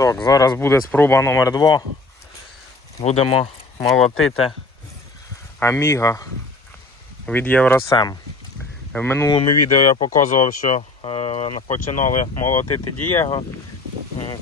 Так, зараз буде спроба номер 2 Будемо молотити Аміга від Євросем. В минулому відео я показував, що е, починали молотити Дієго.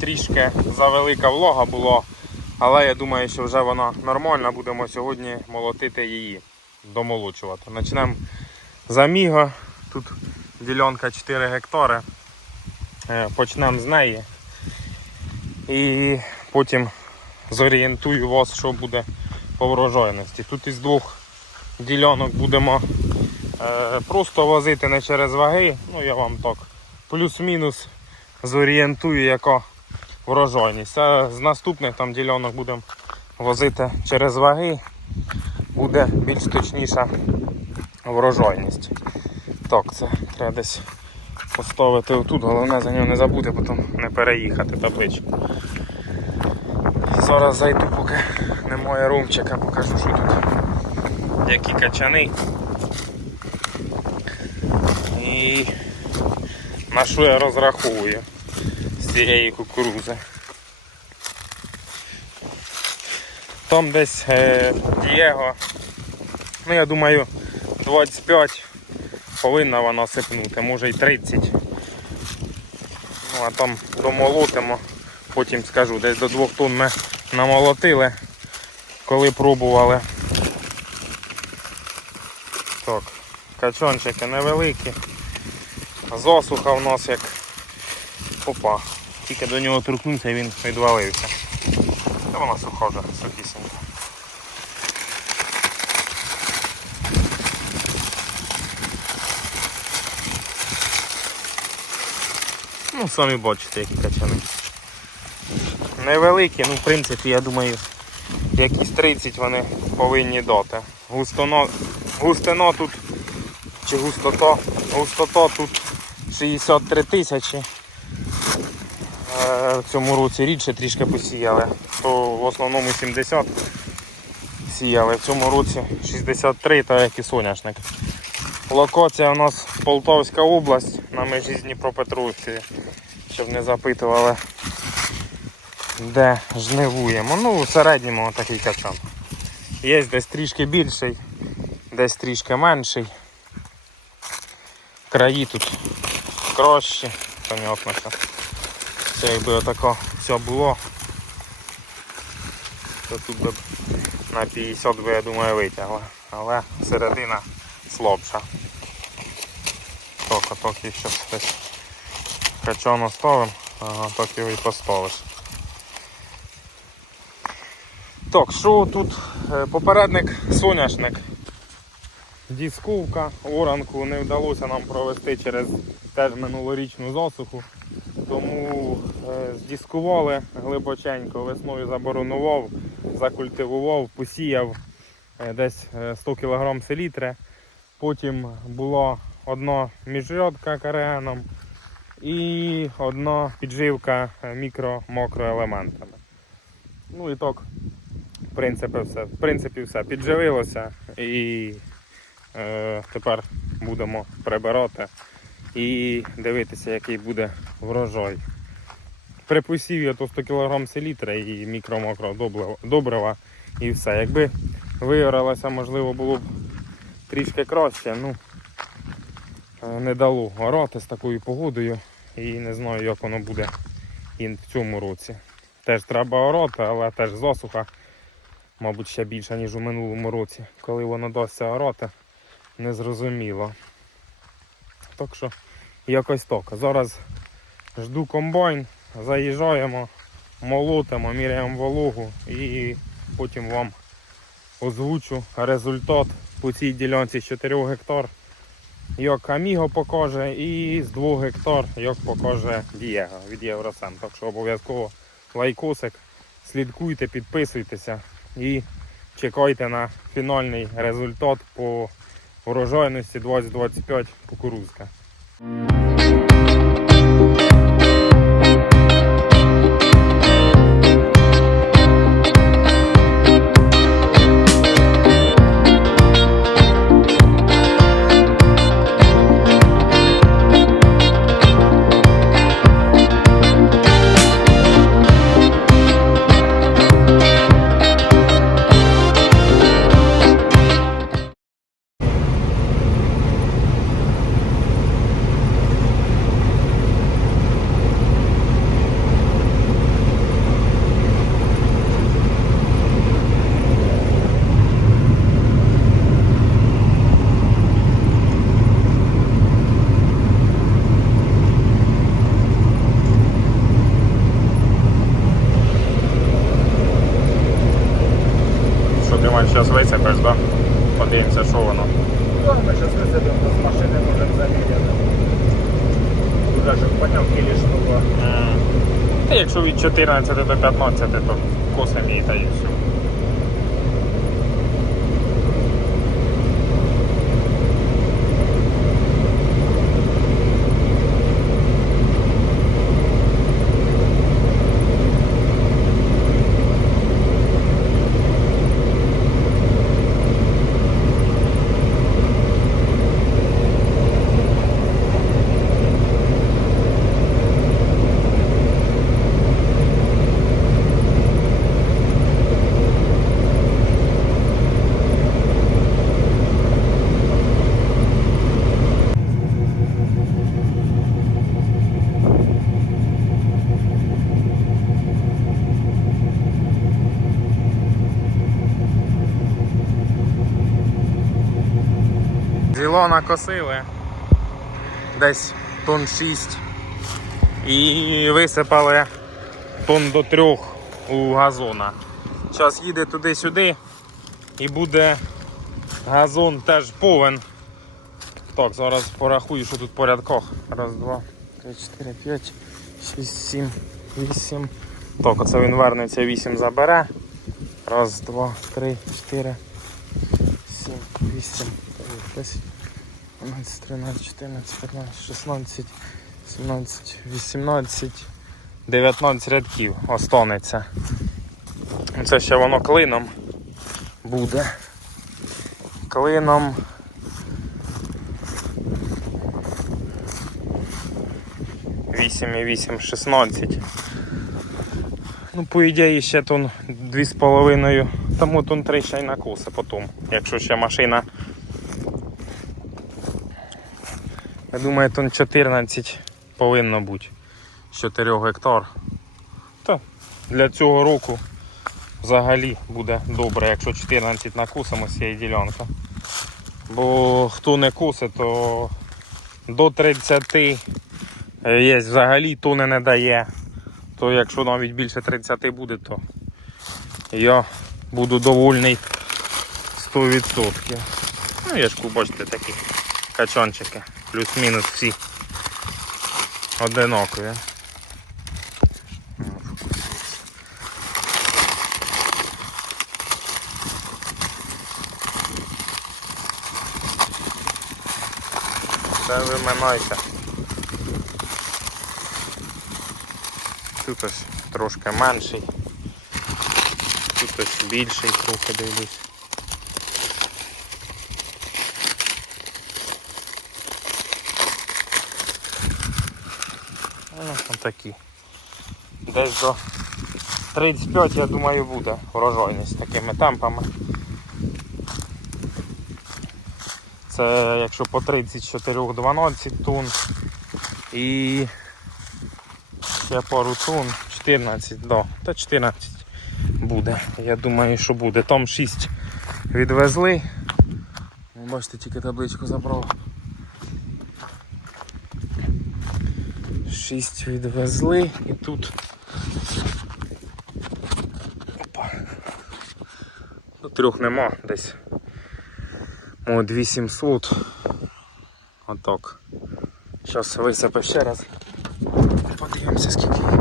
Трішки завелика влога була, але я думаю, що вже вона нормальна. Будемо сьогодні молотити її, домолочувати. Почнемо з Аміга. Тут ділянка 4 гектари. Е, Почнемо з неї. І потім зорієнтую вас, що буде по врожайності. Тут із двох ділянок будемо е, просто возити не через ваги. Ну я вам так плюс-мінус зорієнтую, яка врожайність. А з наступних там ділянок будемо возити через ваги. Буде більш точніша врожайність. Так, це треба десь поставити отут, головне за нього не забути, потім не переїхати табличку. Зараз зайду, поки немає румчика, покажу, що тут які качани. І на що я розраховую з цієї кукурузи. Там десь е, Дієго, ну я думаю, 25 повинна вона сипнути, може й 30. Ну а там домолотимо, потім скажу, десь до 2 тонн ми намолотили, коли пробували. Так, качанчики невеликі. Засуха в нас як опа. Тільки до нього торкнувся і він відвалився. Та вона суха вже, сухісенька. Ну, самі бачите, які качани. Невеликі, ну в принципі, я думаю, якісь 30 вони повинні дати. Густоно, густино тут, чи густота, густота тут 63 тисячі. Е, В цьому році рідше трішки посіяли, то в основному 70 сіяли, в цьому році 63, так як і соняшник. Локація у нас Полтавська область на межі з Дніпропетровською, щоб не запитували, де жнивуємо. Ну, в середньому такий качан. Є десь трішки більший, десь трішки менший. Краї тут кращі, понятно, що це якби отако все було, то тут би на 50 би, я думаю, витягли. Але середина слабша. Так, а так їх зараз качан оставимо, ага, так його і поставиш. Так, що тут Е, попередник соняшник. Дісковка, оранку не вдалося нам провести через теж минулорічну засуху. Тому е, здіскували глибоченько, весною заборонував, закультивував, посіяв е, десь е, 100 кг селітри. Потім була одна міжрядка кареном і одна підживка е, мікро-мокроелементами. Ну і так, в принципі, все. В принципі, все підживилося і е, тепер будемо прибирати і дивитися, який буде врожай. При посіві то 100 кг селітри і мікро-мокро добрива- добрива і все. Якби виоралося, можливо, було б трішки краще. Ну, е, не дало орати з такою погодою і не знаю, як воно буде і в цьому році. Теж треба орати, але теж засуха, мабуть, ще більше, ніж у минулому році. Коли воно дасться орати, незрозуміло. Так що якось так. Зараз жду комбайн, заїжджаємо, молотимо, міряємо вологу і потім вам озвучу результат по цій ділянці з 4 гектар. Як Аміго покаже і з 2 гектар, як покаже Дієго від Євросен. Так що обов'язково лайкосик, слідкуйте, підписуйтеся і чекайте на фінальний результат по урожайності 2025 кукурузка. Ми зараз висадимо з машини, можемо заміряти. Туди, щоб поняв, кілішного. М. Та якщо від 14 до 15, то косим її та і все. Зіло накосили десь тонн 6 і висипали тонн до трьох у газона. Зараз їде туди-сюди і буде газон теж повен. Так, зараз порахую, що тут по рядках. Раз, два, три, чотири, п'ять, шість, сім, вісім. Так, оце він вернеться, вісім забере. Раз, два, три, чотири, сім, вісім, десять. 12, 13, 14, 15, 16, 17, 18, 19 рядків останеться. Це ще воно клином буде. Клином. Вісім і вісім, 16. Ну, по ідеї, ще тон 2,5, тому тон 3 ще й накоси потім, якщо ще машина Я думаю, тонн 14 повинно бути з 4 гектар. Та для цього року взагалі буде добре, якщо 14 накусимо з цієї ділянки. Бо хто не кусить, то до 30 є взагалі тони не дає. То якщо навіть більше 30 буде, то я буду довольний 100%. Ну, є ж бачите такі качанчики. Плюс-мінус всі одинокові. Це виминайся. Тут ось трошки менший. Тут ось більший трохи дивлюсь. Ну, отакі. Десь до 35, я думаю, буде врожайність такими темпами. Це якщо по 34-12 тонн і ще пару тонн, 14, да, та 14 буде. Я думаю, що буде. Там 6 відвезли. Бачите, тільки табличку забрав. 6 відвезли і тут. Опа. До трьох нема десь. О, 2700. Отак. Зараз висипе ще раз. Подивимося скільки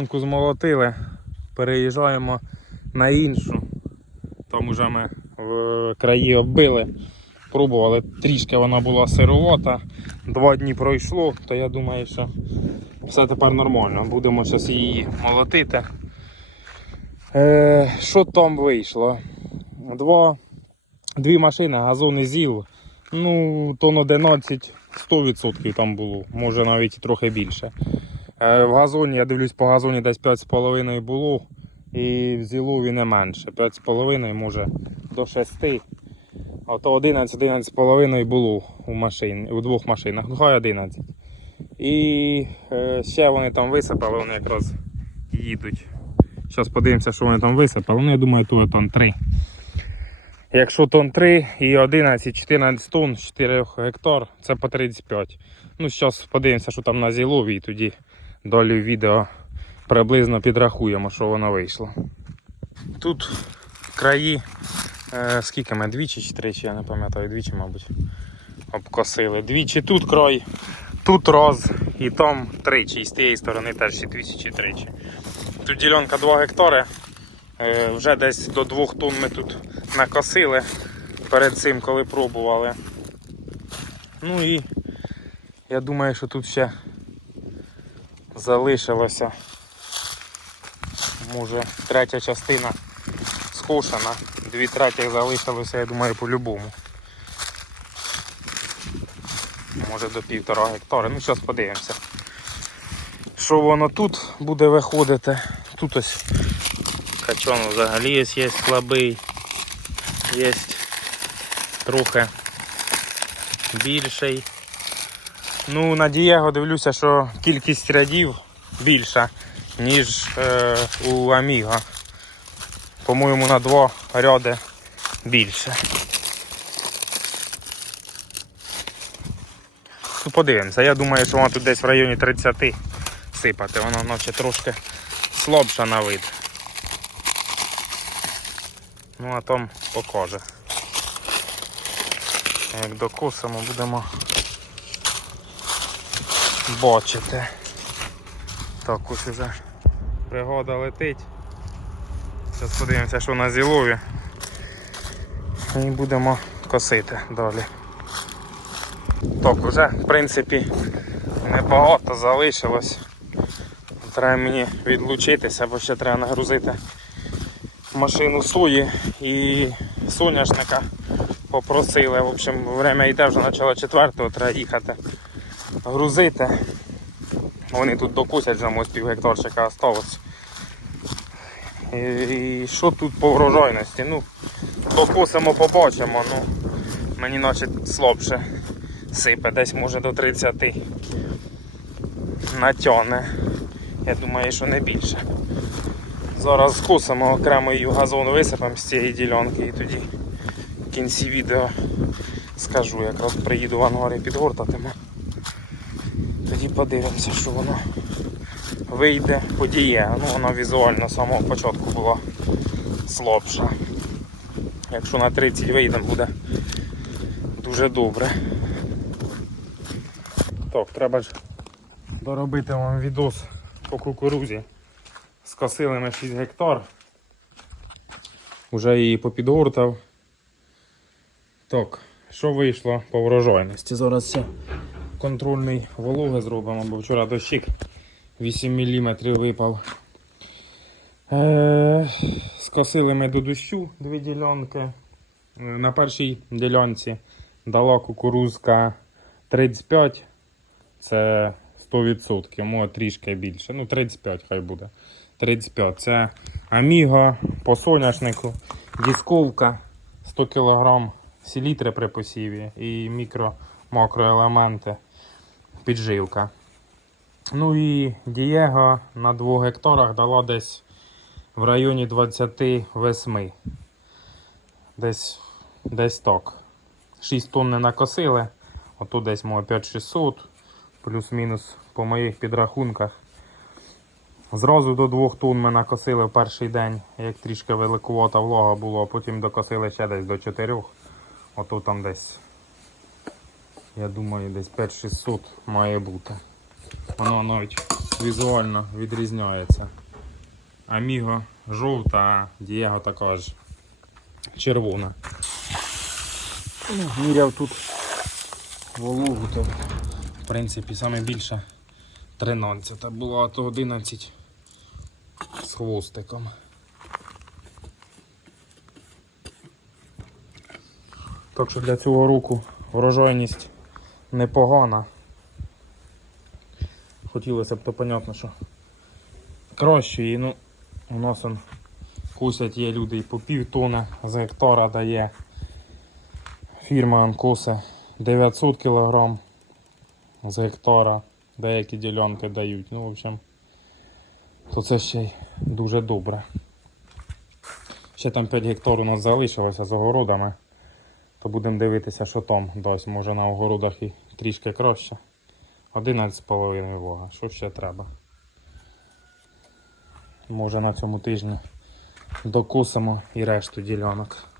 буде. Змолотили, переїжджаємо на іншу. Там уже ми в краї оббили. Пробували, трішки вона була сировата. Два дні пройшло, то я думаю, що все тепер нормально. Будемо зараз її молотити. Е, що там вийшло? два, дві машини, газон і ЗІЛ. Ну, тонн 11 100% там було, може навіть трохи більше. Е, В газоні, я дивлюсь, по газоні десь 5,5 було, і в зілові не менше. 5,5 може до 6. А то 11-11,5 було у, машин, у двох машинах, ну хай 11. І е, ще вони там висипали, вони якраз їдуть. Зараз подивимося, що вони там висипали. Ну, я думаю, тут тон 3. Якщо тон 3 і 11-14 тонн, 4 гектар, це по 35. Ну, зараз подивимося, що там на зілові, тоді далі відео приблизно підрахуємо, що воно вийшло. Тут краї, е, скільки ми, двічі чи тричі, я не пам'ятаю, двічі, мабуть, обкосили. Двічі тут край, тут роз, і там тричі, і з тієї сторони теж ще двічі чи тричі. Тут ділянка 2 гектари. Е, Вже десь до 2 тонн ми тут накосили перед цим, коли пробували. Ну і я думаю, що тут ще залишилося. Може третя частина скошена, дві третіх залишилося, я думаю, по-любому. Може до півтора гектара. Ну зараз подивимося. Що воно тут буде виходити? Тут ось качан взагалі є слабий, є трохи більший. Ну, на Дієго дивлюся, що кількість рядів більша, ніж е, у Аміга. По-моєму, на два ряди більше. Ну, подивимося. Я думаю, що воно тут десь в районі 30 сипати. Воно наче трошки слабша на вид. Ну а там покаже. Як докусимо, будемо бачити. Так ось уже пригода летить. Зараз подивимося, що на зілові. І будемо косити далі. Так, вже в принципі небагато залишилось. Треба мені відлучитися, бо ще треба нагрузити машину сої і соняшника попросили. В общем, время йде вже почало четвертого, треба їхати грузити. Вони тут докусять вже ось пів гектарчика осталось. І, що тут по врожайності? Ну, докусимо, побачимо. Ну, мені наче слабше сипе, десь може до 30 натягне. Я думаю, що не більше. Зараз скусимо окремо її газон висипемо з цієї ділянки і тоді в кінці відео скажу, якраз приїду в ангар і підгортатиму. Подивимося, що воно вийде, подіє. Ну воно візуально з самого початку було слабша. Якщо на 30 вийде, буде дуже добре. Так, треба ж доробити вам відос по кукурузі. Скосили ми 6 гектар. Уже її попідгортав. Так, що вийшло по врожайності? Зараз ще контрольний вологи зробимо, бо вчора дощик 8 мм випав. Е, скосили ми до дощу дві ділянки. Е, На першій ділянці дала кукурузка 35, це 100%, може трішки більше. Ну, 35 хай буде. 35. Це Аміго по соняшнику, дисковка 100 кг селітри при посіві і мікро-макроелементи підживка. Ну і Дієго на 2 гектарах дала десь в районі 28. Десь, десь так. 6 тонн не накосили, отут десь може 5600, плюс-мінус по моїх підрахунках. Зразу до 2 тонн ми накосили в перший день, як трішки великувата влога було, а потім докосили ще десь до 4. Ото там десь, я думаю, десь 5600 має бути. Воно навіть візуально відрізняється. Аміго жовта, а Дієго така ж червона. Ну, Міряв тут вологу, то в принципі саме більше 13 була, а то 11 з хвостиком. Так що для цього року врожайність непогана. Хотілося б, то понятно, що кращої. Ну, у нас он косять є люди і по пів тони з гектара дає. Фірма Анкосе 900 кг з гектара. Деякі ділянки дають. Ну, в общем, то це ще й дуже добре. Ще там 5 гектар у нас залишилося з огородами. То будемо дивитися, що там дасть. Може на огородах і трішки краще. 11,5 вага. Що ще треба? Може на цьому тижні докусимо і решту ділянок.